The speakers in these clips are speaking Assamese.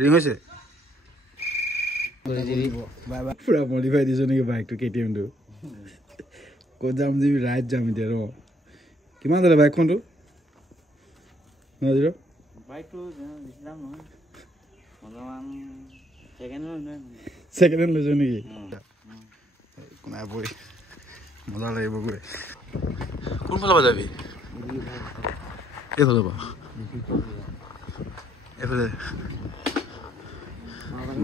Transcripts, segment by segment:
ৰিং হৈছে পুৰা মডিফাই দিছো নেকি বাইকটো KTM-টো ক'ত যাম যে ৰাইড যাম এতিয়া ৰ কিমান দিলে বাইকখনটো নজিৰ বাইকটো দিছিলাম নহয় অলপমান ছেকেণ্ড হেণ্ড লৈছো নেকি কোনাই বৈ মজা লাগিব গৈ কোনফালৰ পৰা যাবি এইফালৰ পৰা এইফালে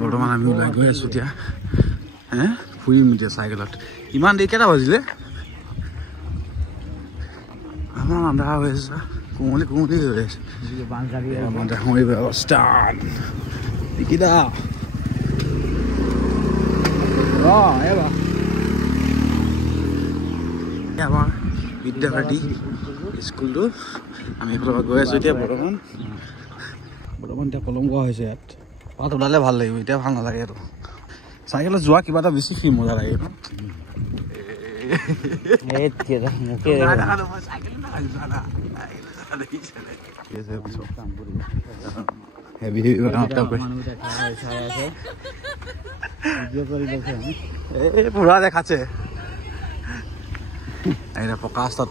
বৰ্তমান আমি ওলাই গৈ আছোঁ এতিয়া ফুৰিম এতিয়া চাইকেলত ইমান দেৰি কেইটা বাজিলে আমাৰ আন্ধাৰ হৈ আছে কুঁৱলী কুঁৱলী হৈ আছে বিকিদা আমাৰ বিদ্যাভাৰতী স্কুলটো আমি এইফালৰ পৰা গৈ আছোঁ এতিয়া বৰ্তমান এতিয়া কলম গোৱা হৈছে ইয়াত পাত ওলালে ভাল লাগিব এতিয়া ভাল নালাগে আৰু চাইকেলত যোৱা কিবা এটা বেছি ফি মজা লাগে পুৰা দেখাচ্ছে পকা ৰাস্তাত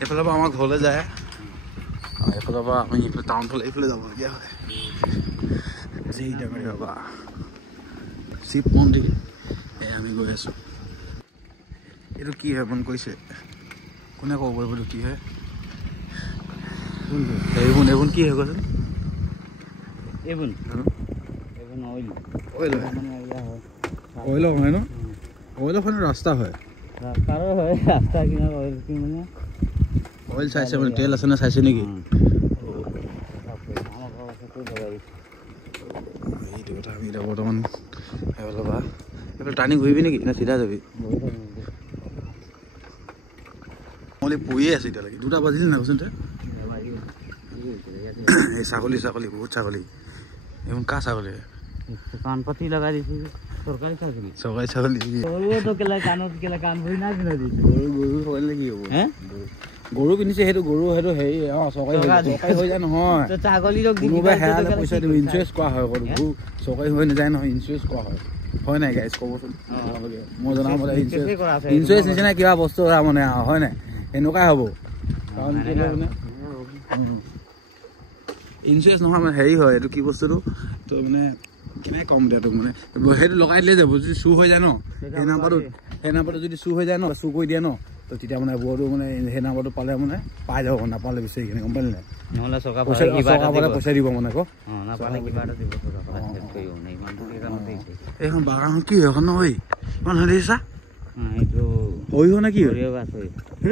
এইফালৰ পৰা আমাৰ ঘৰলৈ যায় এইফালৰ পৰা আমি টাউন ফালে এইফালে যাবলগীয়া হয় শিৱ মন্দিৰ আমি গৈ আছোঁ এইটো কি হয় মন কৈছে কোনে ক'ব পাৰিব এইটো কি হয় এইবোৰ কি হৈ গৈছে অইল হয় ন অইলখন ৰাস্তা হয় অইল চাইছে মানে তেল আছে নে চাইছে নেকি এইটো কথা আমি এতিয়া বৰ্তমান এইফালে টাৰ্ণিং ঘূৰিবি নেকি নে চিধা যাবি মই পঢ়িয়ে আছোঁ এতিয়ালৈকে 2টা বাজিলে না কৈছোন এই ছাগলী বহুত ছাগলী এইবোৰ কাৰ ছাগলী কাণ পাতি লগাই দিছে চৰকাৰী ছাগলী গৰু কিনিছে সেইটো গৰু সেইটো হেৰি চৰকাৰী হৈ যায় নহয় পইচা দিব ইঞ্চুৰেঞ্চ কৰা হয় গৰু চৰকাৰী হৈ নাযায় নহয় ইঞ্চুৰেঞ্চ কৰা হয় নাই গাইজ ক'বচোন মই জনা মতে ইঞ্চুৰেঞ্চ নিচিনা কিবা বস্তু মানে হয় নাই এনেকুৱাই হ'ব কাৰণ ইঞ্চুৰেঞ্চ নহয় মানে হেৰি হয় এইটো কি বস্তুটো তো মানে কেনেকৈ কম দিয়া তোক মানে সেইটো লগাই দিলে যাব যদি চুৰ হৈ যায় ন সেই নাম্বাৰটো যদি চুৰ হৈ যায় ন চুৰ কৰি দিয়ে ন তো তেতিয়া মানে বৰটো মানে সেই নাম্বাৰটো পালে মানে পাই যাব নাপালে বিচাৰি কিনে গম পালি নাই নহ'লে চৰকাৰে পইচা দিব মানে আকৌ এইখন বাগানখন কি হয় এখন নহয় ইমান হেৰিছা সৰিয়হ নে কি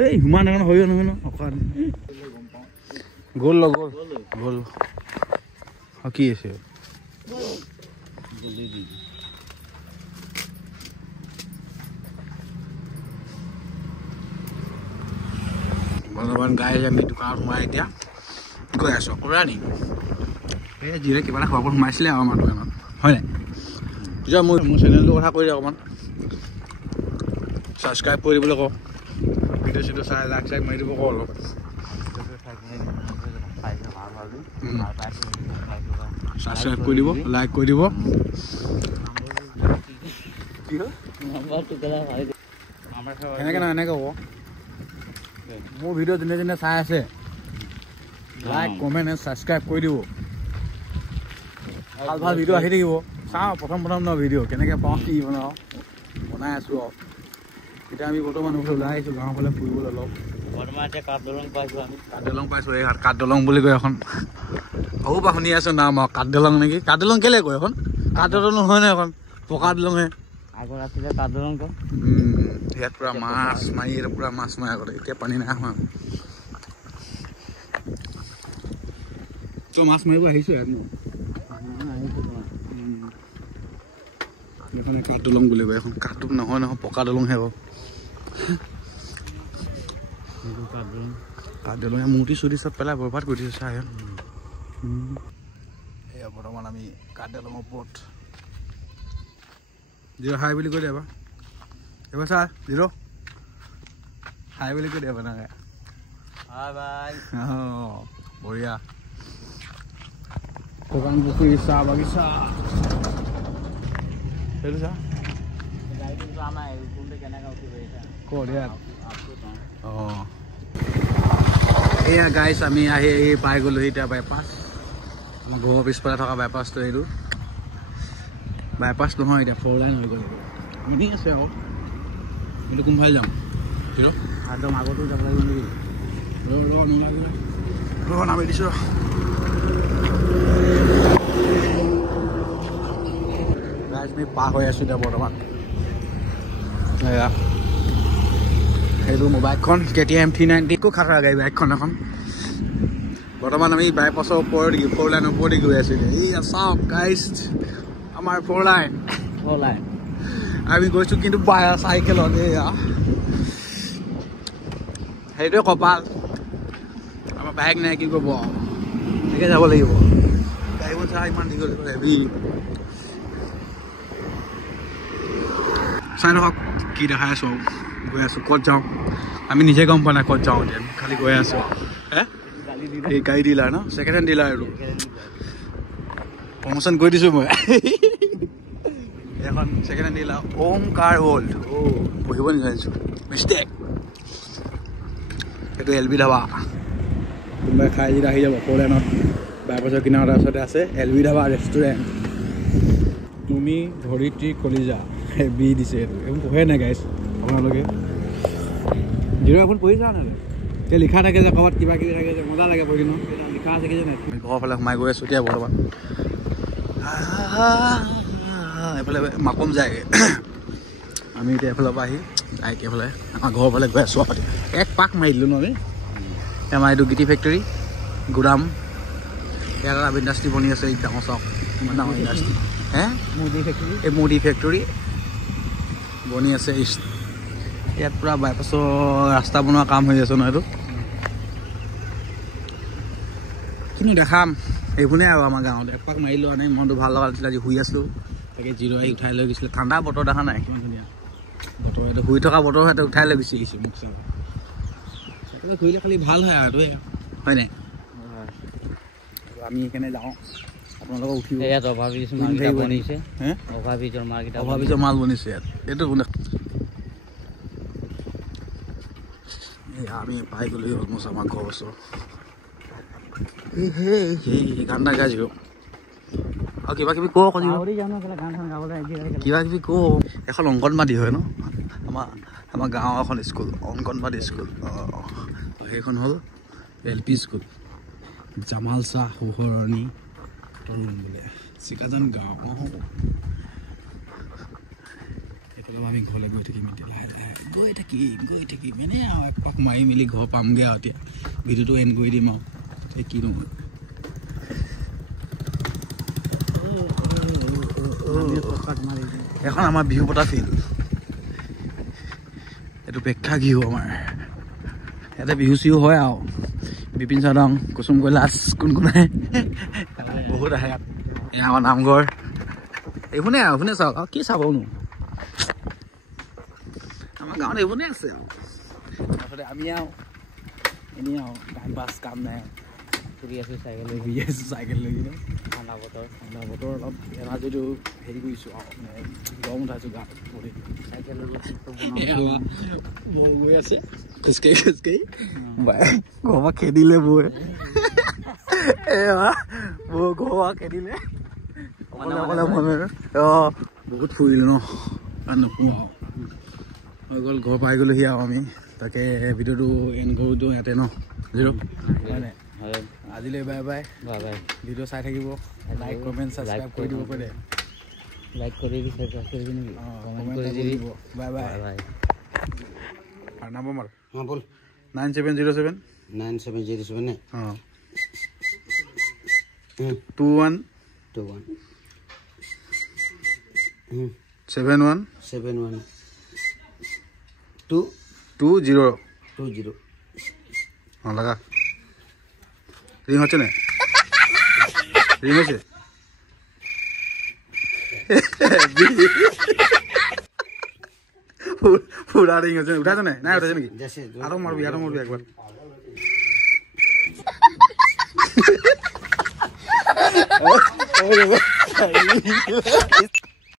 এই ইমান এখন সৰিয়হ নহয় ন গ'ল কি আছে বৰ্তমান গাই আমি দোকানত সোমাই এতিয়া গৈ আছোঁ কৰা নি এই যিৰে কিবা এটা খোৱাব সোমাইছিলে আৰু আমাৰ দোকানত হয় নাই তেতিয়া মোৰ চেনেলটোৰ কথা কৈ দিয়ক অকণমান ছাবস্ক্ৰাইব কৰি দিবলৈ কওঁ ভিডিঅ' চিডিঅ' চাই লাইক মাৰি দিব কওঁ অলপ ছাবস্ক্ৰাইব কৰি দিব লাইক কৰি দিব এনেকৈ নহয় এনেকৈ হ'ব মোৰ ভিডিঅ' যোনে যোনে চাই আছে লাইক কমেণ্ট ছাবস্ক্ৰাইব কৰি দিব ভাল ভিডিঅ' আহি থাকিব চাওঁ প্ৰথম ন ভিডিঅ' কেনেকৈ পাওঁ কি বনাই আছোঁ আৰু এতিয়া আমি বৰ্তমান ওলাই আহিছোঁ গাঁৱৰ ফালে ফুৰিবলৈ অলপ কাঠদলং পাইছোঁ এই কাঠদলং বুলি কয় এখন সৰু পৰা শুনি আছোঁ নাম আৰু কাঠদলং নেকি কাঠদলং কেলৈ কয় এখন কাঠদলং নহয় নে এখন পকা দলংহে আগত আছিলে কাঠদলংটো ইয়াত পুৰা মাছ মাৰি পুৰা মাছ মাৰে আগতে এতিয়া পানী নাই হোৱা তই মাছ মাৰিব আহিছোঁ ইয়াত এইখনে কাঠদলং বুলি কয় এখন কাঠ নহয় পকা দলংহে আকৌ কাঠদলঙে মূৰ্তি চুৰ্তি চব পেলাই বৰবাদ কৰি দিছে চাই এয়া বৰ্তমান আমি কাঠদলঙৰ ওপৰত জিৰ' হাই বুলি কৈ দিয়া এবাৰ চা জিৰ' হাই বুলি কৈ দিয়া বাই বঢ়িয়া দোকান পুখুৰী চাহ বাগিচা সেইটো চা এয়া গাইছ আমি আহি পাই গ'লো এতিয়া বাইপাছ আমাৰ ঘৰৰ পিছফালে থকা বাইপাছটো এইটো বাইপাছ নহয় এতিয়া 4 লাইন হৈ গ'ল এনেই আছে আকৌ এইটো কোনফালে যাম একদম আগতো যাব লাগিব নামি দিছোঁ আমি পাৰ হৈ আছোঁ এতিয়া বৰ্তমান সেইটো মোবাইলখন KTM 390 একো খাৰা গাড়ী বাইকখন এখন বৰ্তমান আমি বাইপাছৰ ওপৰত 4 লাইনৰ ওপৰতে গৈ আছোঁ এই চাওক গাইছ আমাৰ 4 লাইন আমি গৈছোঁ কিন্তু চাইকেলত এয়া সেইটোৱে কপাল আমাৰ বাইক নাই কি কৰিব এনেকৈ যাব লাগিব গাড়ীখন চাই ইমান দীঘল হেভি চাই নকওক কি দেখাই আছোঁ গৈ আছোঁ ক'ত যাওঁ আমি নিজে গম পোৱা নাই ক'ত যাওঁ এতিয়া খালি গৈ আছোঁ এই গাড়ী ডিলাৰ ন ছেকেণ্ড হেণ্ড ডিলাৰ আৰু প্ৰমোশ্যন কৰি দিছোঁ মই এখন ছেকেণ্ড হেণ্ড ডিলাৰ ওমকাৰ ৱৰ্ল্ড পঢ়িব নিজানিছোঁ মিষ্টেক সেইটো LB ধাবা কোনোবাই খাই যদি আহি যাব 4 লাইনত বাইপাছৰ কিনাৰৰ ওচৰতে আছে LB ধাবা ৰেষ্টুৰেণ্ট তুমি ধৰিত্ৰী কলিজা বি দিছে এইটো এইবোৰ পঢ়ে নাই গাইছ আপোনালোকে জিৰ' এখন পঢ়ি যোৱা নাই এতিয়া লিখা থাকে যে ক'ৰবাত কিবা কিবি থাকে যে মজা লাগে পঢ়ি ন লিখা আছে কি জানে আমি ঘৰৰ ফালে সোমাই গৈ আছোঁ এতিয়া বৰ্তমান এইফালে মাকুম যায়গৈ আমি এতিয়া এফালৰ পৰা আহি যাই এফালে আমাৰ ঘৰৰ ফালে গৈ আছোঁ এক পাক মাৰি দিলোঁ ন আমি আমাৰ এইটো গিটি ফেক্টৰী গুদাম ইয়াত এটা ইণ্ডাষ্ট্ৰী বনি আছে এই ডাঙৰ চাওক ইমান ডাঙৰ ইণ্ডাষ্ট্ৰী এই মুদি ফেক্টৰী বনি আছে ইয়াত পূৰা বাইপাছৰ ৰাস্তা বনোৱা কাম হৈ আছে ন এইটো কিন্তু দেখাম এইবোৰে আৰু আমাৰ গাঁৱত এপাক মাৰি লোৱা নাই মনটো ভাল লগা নাছিলে আজি শুই আছিলোঁ তাকে জিৰ' আহি উঠাই লৈ গৈছিলে ঠাণ্ডা বতৰ দেখা নাই কিমান ধুনীয়া বতৰ এইটো শুই থকা বতৰ সিহঁতে উঠাই লৈ গুচি আহিছোঁ মোক চাব ঘূৰিলে খালি ভাল হয় আৰু এইটোৱে হয় নাই আমি সেইকাৰণে যাওঁ আপোনালোকক উঠিব ইয়াত অভাৱীজৰ মাল বনিছে ইয়াত এইটো আমি পাই গ'লো অলমষ্ট আমাৰ ঘৰ ওচৰ গান এটা গাই আৰু কিবা কিবি কওঁ কিবা কিবি কওঁ এখন অংগনবাদী হয় ন আমাৰ গাঁৱৰ এখন স্কুল অংগনবাদী স্কুল সেইখন হ'ল LP স্কুল জামাল শ্বাহ সোহৰণী তৰুণ বোলে চিকাজান গাঁও এইফালে আমি ঘৰলৈ গৈ থাকিম এতিয়া লাহে লাহে গৈ থাকিম এনেই আৰু এপাক মাৰি মেলি ঘৰ পামগৈ আৰু এতিয়া ভিডিঅ'টো এণ্ড কৰি দিম আৰু এই কিনো এখন আমাৰ বিহু পতা ফিল্ড এইটো প্ৰেক্ষাগৃহ আমাৰ ইয়াতে বিহু চিহু হয় আৰু বিপিন চাওদাং কুসুম কৈলাশ কোন আহে বহুত আহে ইয়াত এয়া আমাৰ নামঘৰ এইবোনে আৰু এইবোনে চাওক আৰু কি চাবনো আমাৰ গাঁৱত এইবোনে আছে আৰু তাৰপিছতে আমি আৰু এনেই আৰু টাইম পাছ কাম নাই ফুৰি আছোঁ চাইকেল লৈ কিনে ঠাণ্ডা বতৰ অলপ এনাৰ্জিটো হেৰি কৰিছোঁ আৰু গৰম উঠাইছোঁ গাত চাইকেলৰ গৈ আছে খোজকাঢ়ি বাই ঘৰৰ পৰা খেদিলে বৌয়ে বৌ ঘৰৰ পৰা খেদিলে বহুত ফুৰিলোঁ ন নোপোৱা হৈ গ'ল ঘৰ পাই গ'লোহি আৰু আমি তাকে ভিডিঅ'টো এণ্ড কৰোঁ দিওঁ ইয়াতে ন জিৰ' আজিলৈ বাই বাই ভিডিঅ' চাই থাকিব লাইক কমেণ্ট ছাবস্ক্ৰাইব কৰি দিব পাৰে লাইক কৰি দিবি ছাবস্ক্ৰাইব কৰিবি নেকি কমেণ্ট কৰি দিব বাই বাই আৰু নম্বৰ মাৰ हाँ बोल 9707 9707 है हाँ 21 71 71 20 हाँ लगा रिंग होचे ना रिंग होचे पूरा रिंग होचे उठा तो नहीं उठा नहीं जैसे आरो मार भी एक बार Oh,